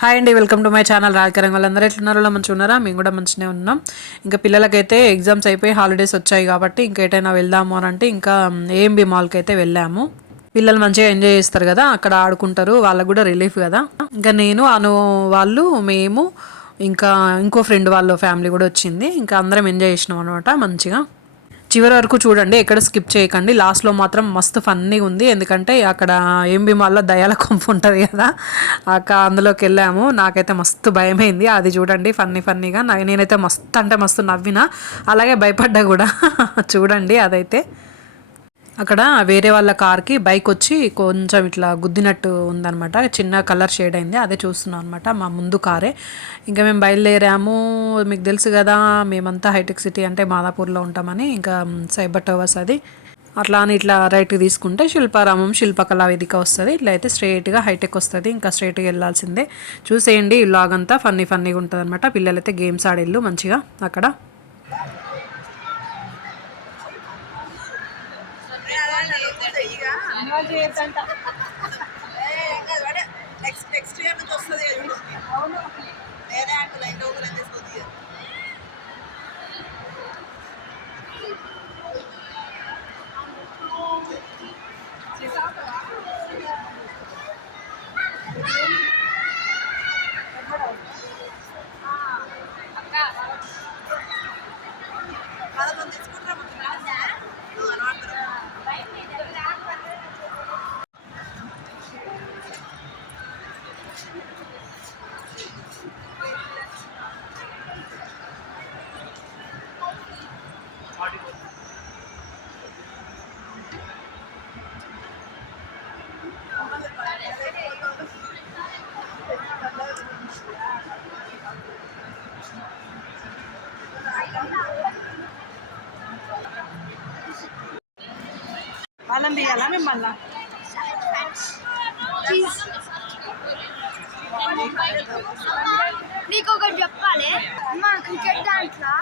Hi అండి welcome to my channel రాజకరంగా వాళ్ళందరూ ఎట్లున్నారో? మంచిగా ఉన్నారా? మేము కూడా మంచిగానే ఉన్నాం. ఇంకా పిల్లలకైతే ఎగ్జామ్స్ అయిపోయి హాలిడేస్ వచ్చాయి కాబట్టి ఇంకా ఎటైనా వెళ్దాము అని అంటే ఇంకా ఏఎంబి మాల్కి అయితే వెళ్ళాము. పిల్లలు మంచిగా ఎంజాయ్ చేస్తారు కదా అక్కడ ఆడుకుంటారు వాళ్ళకు కూడా రిలీఫ్ కదా. ఇంకా నేను అను వాళ్ళు మేము ఇంకా ఇంకో ఫ్రెండ్ వాళ్ళ ఫ్యామిలీ కూడా వచ్చింది. ఇంకా అందరం ఎంజాయ్ చేసినాం అనమాట మంచిగా. చివరి వరకు చూడండి ఎక్కడ స్కిప్ చేయకండి. లాస్ట్లో మాత్రం మస్తు ఫన్నీగా ఉంది. ఎందుకంటే అక్కడ ఏంబి మాల్లో దయాల కొంపు ఉంటుంది కదా అక్క అందులోకి వెళ్ళాము. నాకైతే మస్తు భయమైంది. అది చూడండి ఫన్నీ ఫన్నీగా నేనైతే మస్తు అంటే మస్తు నవ్విన అలాగే భయపడ్డా కూడా. చూడండి అదైతే. అక్కడ వేరే వాళ్ళ కార్కి బైక్ వచ్చి కొంచెం ఇట్లా గుద్దినట్టు ఉందనమాట చిన్న కలర్ షేడ్ అయింది. అదే చూస్తున్నాం అనమాట మా ముందు కారే. ఇంకా మేము బయలుదేరాము. మీకు తెలుసు కదా మేమంతా హైటెక్ సిటీ అంటే మాదాపూర్లో ఉంటామని ఇంకా సైబర్ టవర్స్ అది. అట్లా అని ఇట్లా రైట్కి తీసుకుంటే శిల్పారామం శిల్పకళా వేదిక వస్తుంది. ఇట్లా అయితే స్ట్రైట్గా హైటెక్ వస్తుంది. ఇంకా స్ట్రైట్గా వెళ్ళాల్సిందే. చూసేయండి ఈ లాగ్ అంతా ఫన్నీ ఫన్నీగా ఉంటుంది అనమాట పిల్లలైతే గేమ్స్ ఆడేళ్ళు మంచిగా అక్కడ. నెక్స్ట్ నెక్స్ట్ ఇయర్ నుంచి వస్తుంది నేనే అంటున్నా ఇంటి ఒకరు ఏం వాళ్ళని తీయాలా మిమ్మల్ని? నీకు ఒకటి చెప్పాలి. మా క్రికెట్ దాంట్లో.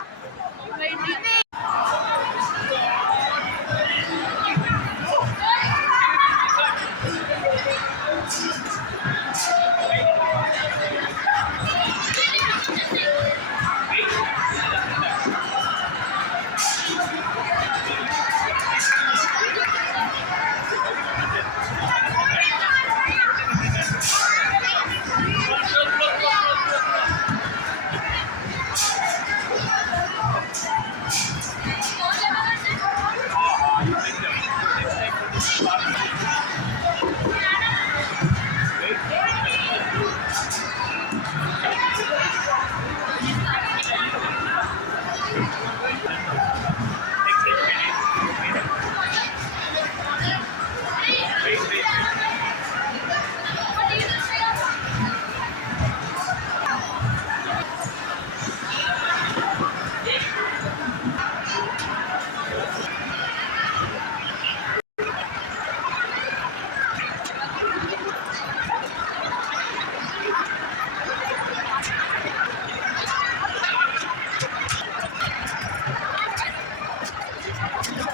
Thank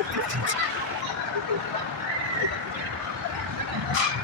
you.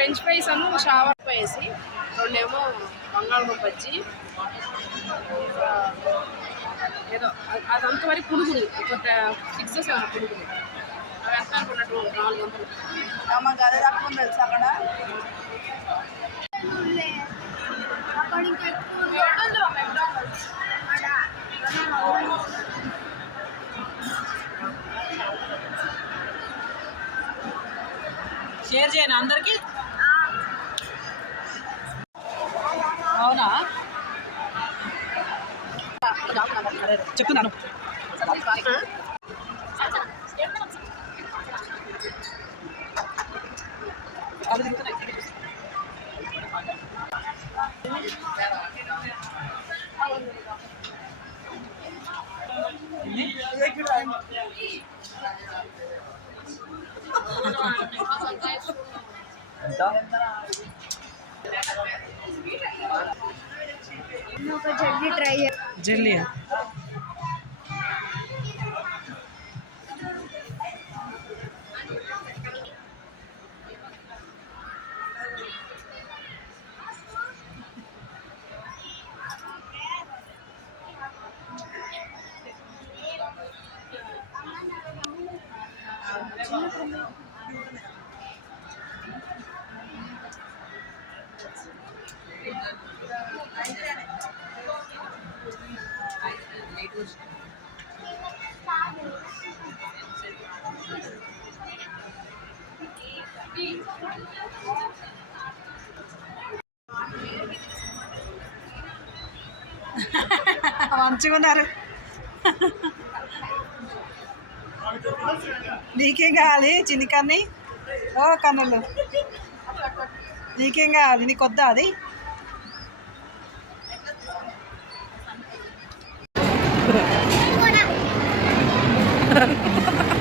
రైస్ అను షావర్ వేసి రెండేమో బంగాళదుంప ఇంకా ఏదో అ- అదంతా వరకు పునుగులు ఒక సిక్స్ సెవెన్ పునుగులు. అవి ఎంత అనుకున్నట్టు నాలుగు వందలు. అమ్మ గదే తక్కువ ఉంది తెలుసా అక్కడ? షేర్ చేయను అందరికి. అవునా చెప్తున్నాను ऊपर जल्दी ट्राई है। जल्दी है। మంచిగా ఉన్నారు నీకేం కావాలి? చిన్ని కన్ని? ఓ కన్నులు. నీకేం కావాలి? నీకు వద్దా అది? ఏంటంటే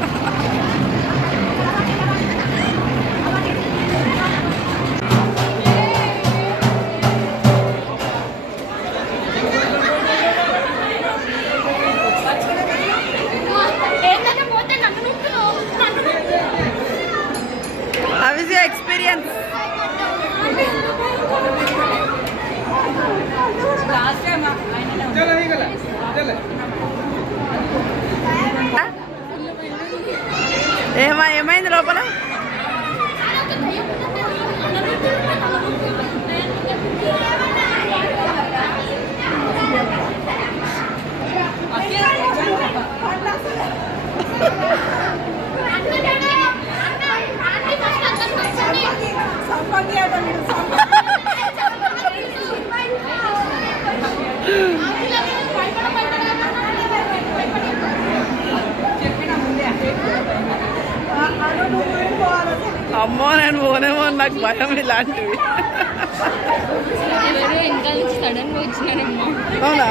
హౌ ఇస్ యువర్ ఎక్స్పీరియన్స్ ఏమా ఏమైంది లోపల అమ్మో నేను పోనేమో నాకు భయం ఇలాంటివి. అవునా?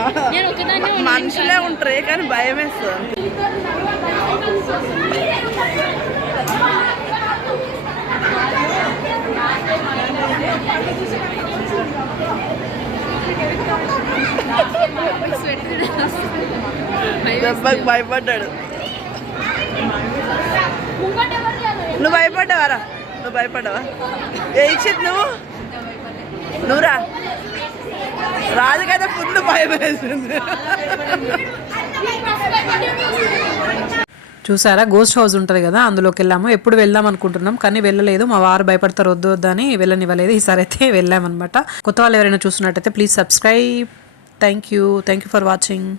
మనుషులే ఉంటారు కానీ భయం వేస్తుంది. దెబ్బకి భయపడ్డాడు. నువ్వు భయపడ్డావారా? నువ్వు భయపడవా? ఏ ఇచ్చిత్ నువ్వు? నువ్వురా రాదు కదా ఫుల్ భయపడేసింది చూసారా? గోస్ట్ హౌస్ ఉంటుంది కదా అందులోకి వెళ్ళాము. ఎప్పుడు వెళ్దాం అనుకుంటున్నాం కానీ వెళ్ళలేదు. మా వారు భయపడతారు వద్దు వద్దు అని వెళ్ళనివ్వలేదు. ఈసారి అయితే వెళ్ళామన్నమాట. కొత్త వాళ్ళు ఎవరైనా చూస్తున్నట్టయితే please subscribe thank you thank you for watching